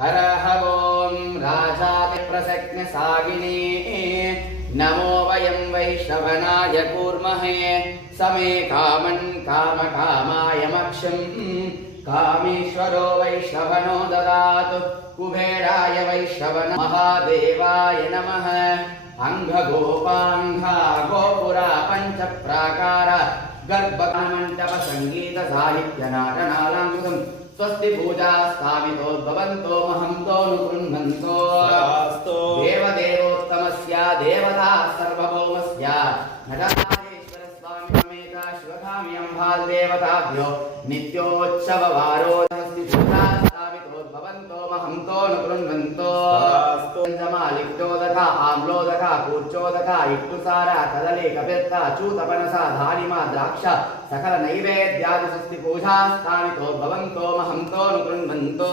हरहवों राजातिप्रसज्ञ सागिने नमो वयं वैश्रवणाय कूर्महे समे कामन् कामकामायमक्षं कामेश्वरो वैश्रवणो ददातु कुबेराय वैश्रवण महादेवाय नमः अंघगोपांघा गोपुरा पंच प्राकार गर्भमण्डप संगीत साहित्य नाटनालंकृतं स्वस्ति पूजा स्थापितो भवन्तो महन्तो नुकृण्वन्तो देवदेवोत्तमस्य देवता सर्वभौमस्य नटराजेश्वर स्वामी समेत शिवगामि अम्बाल देवताभ्यो नित्योत्सववारो स्वस्ति पूजा स्थापितो भवन्तो महन्तो नुकृण्वन्तो पंचमालिक्योदका आम्लोदका कूर्चोदका इक्तुसारा कदली कपित्ता चूतपनसा धानिमा द्राक्ष सकल नैवेद्यादि स्वस्ति पूजा स्थापितो भवन्तो महन्तो नुकृण्वन्तो